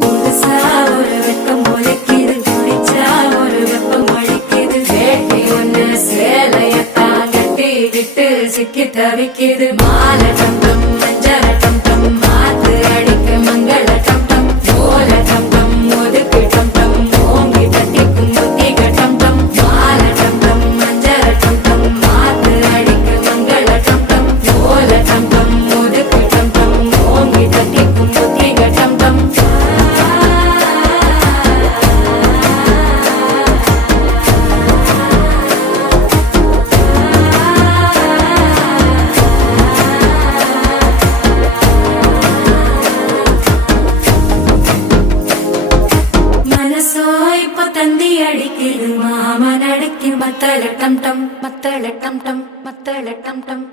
புதுசா ஒரு வெப்பம் முளைக்குது, குடிச்சா ஒரு வெப்பம் அழிக்குது. வேட்டி ஒண்ணு சேலையத்தான் கட்டிக்கிட்டு சிக்கி தவிக்குது. மாலை டம் டம் மஞ்சள டம் டம் மாத்து அடிக்க மங்கள டம் டம் ஓல டம் டம் ஒதுக்கு டம் டம் ஓங்கி தட்டிக்கும் புத்திக டம் டம். மாலை டம் டம் மஞ்சள டம் டம் மாத்து அடிக்க மங்கள டம் டம் ஓல டம் டம் ஒதுக்கு டம் டம் ஓங்கி தட்டிக்கும் புத்திக டம் டம். மனசோ இப்ப தந்தி அடிக்குது, மாமன் அடிக்கு மத்தள டம் டம் மத்தள டம் டம் மத்தள டம் டம்.